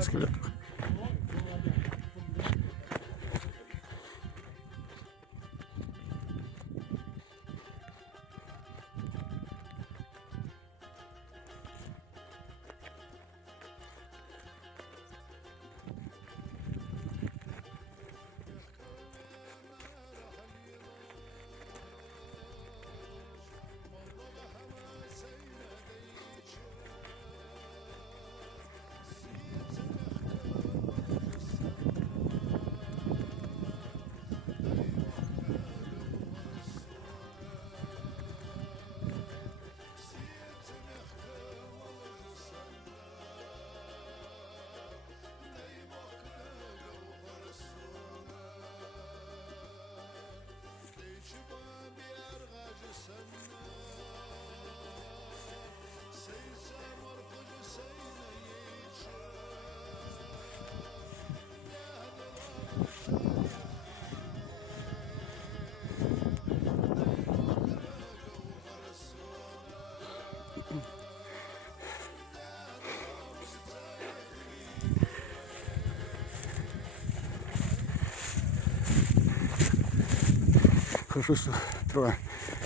Сложный склеп. Хорошо, что трава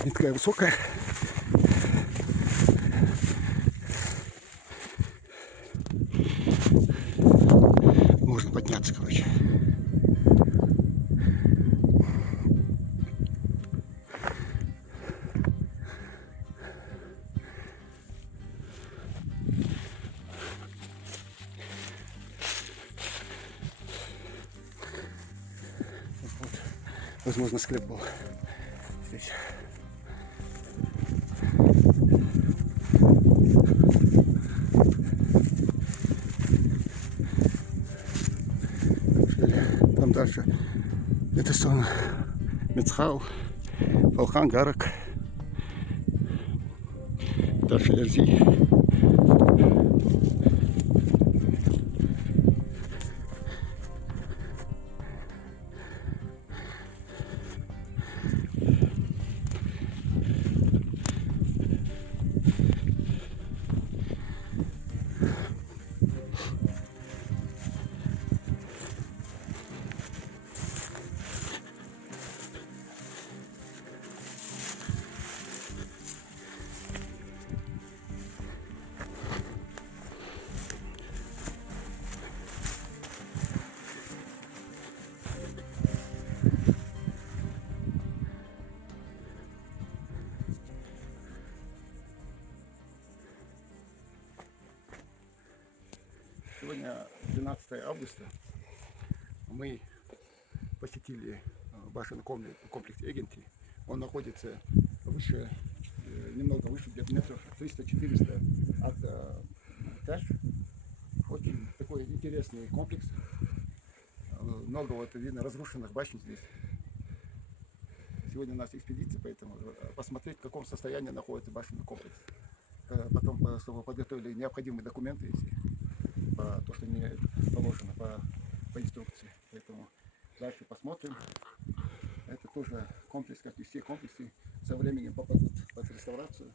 не такая высокая. Можно подняться, короче. Вот, возможно, склеп был здесь. Там дальше эта сторона Мецхау, Волхан, Гарок. Дальше Эрзи. Сегодня 12 августа. Мы посетили башенный комплекс Эгенти. Он находится выше, немного выше, где-то метров 300-400 от Таш. Очень такой интересный комплекс. Много вот видно разрушенных башен здесь. Сегодня у нас экспедиция, поэтому посмотреть, в каком состоянии находится башенный комплекс. Потом, чтобы подготовили необходимые документы, по то, что не положено по инструкции. Поэтому дальше посмотрим. Это тоже комплекс, как и все комплексы, со временем попадут под реставрацию.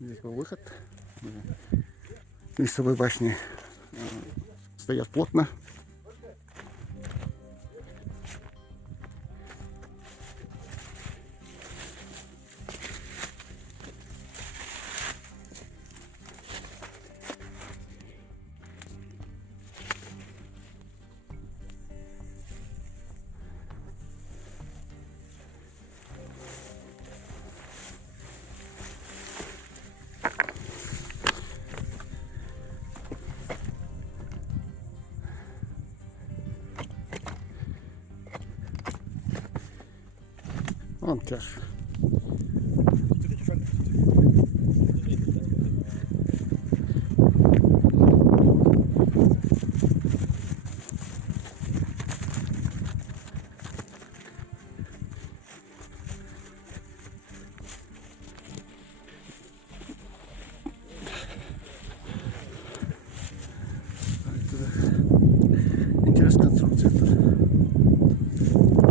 Здесь был выход. Листовые башни стоят плотно. Вон тяж. Интересная конструкция тут.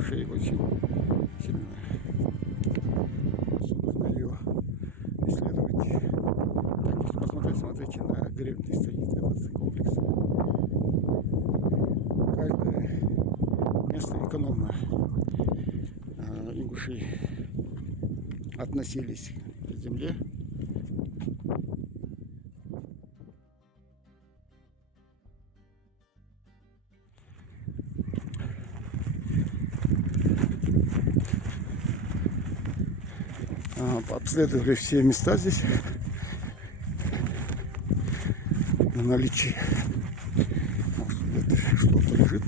шея очень сильная. Нужно ее исследовать. Так, если посмотреть, смотрите, на древний стоит этот комплекс. Каждое место экономно ингуши относились к земле. Обследовали все места здесь на наличие. Может, где-то что-то лежит,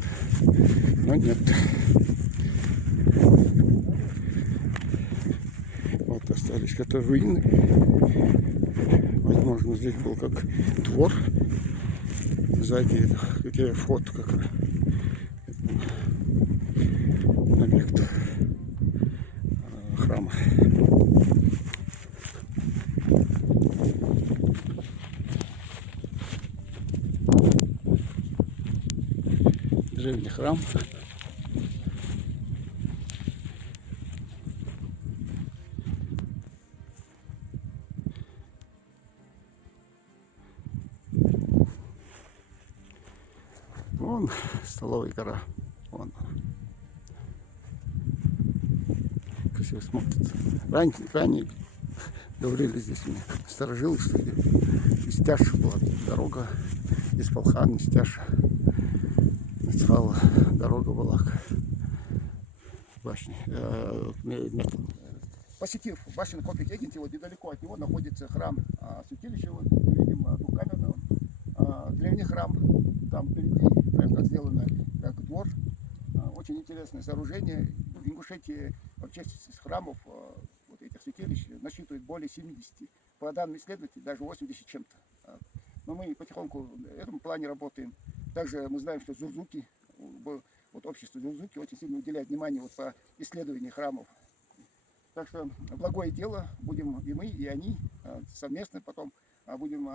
но нет. Вот остались какие-то руины. Возможно, здесь был как двор. Сзади где вход как на объект храма. Древний храм. Вон столовая гора. Вон. Красиво смотрится. Ранее говорили здесь мне сторожилы, что из Тяши была дорога, из Полхан, из Тяши. Нацхала дорога была к башне. Посетив башенный комплекс Эгинти, вот недалеко от него находится храм святилища, вот мы видим двухкамерный, древний храм, там впереди прям как сделано, как двор. Очень интересное сооружение. В Ингушетии вообще с храмов вот этих святилищ насчитывает более 70. По данным исследователей, даже 80 чем-то. Но мы потихоньку в этом плане работаем. Также мы знаем, что Зурзуки, вот общество Зурзуки очень сильно уделяет внимание вот по исследованию храмов. Так что благое дело будем и мы, и они совместно потом будем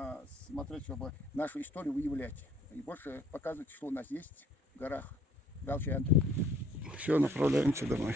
смотреть, чтобы нашу историю выявлять. И больше показывать, что у нас есть в горах. Галчи Андрей. Все, направляемся домой.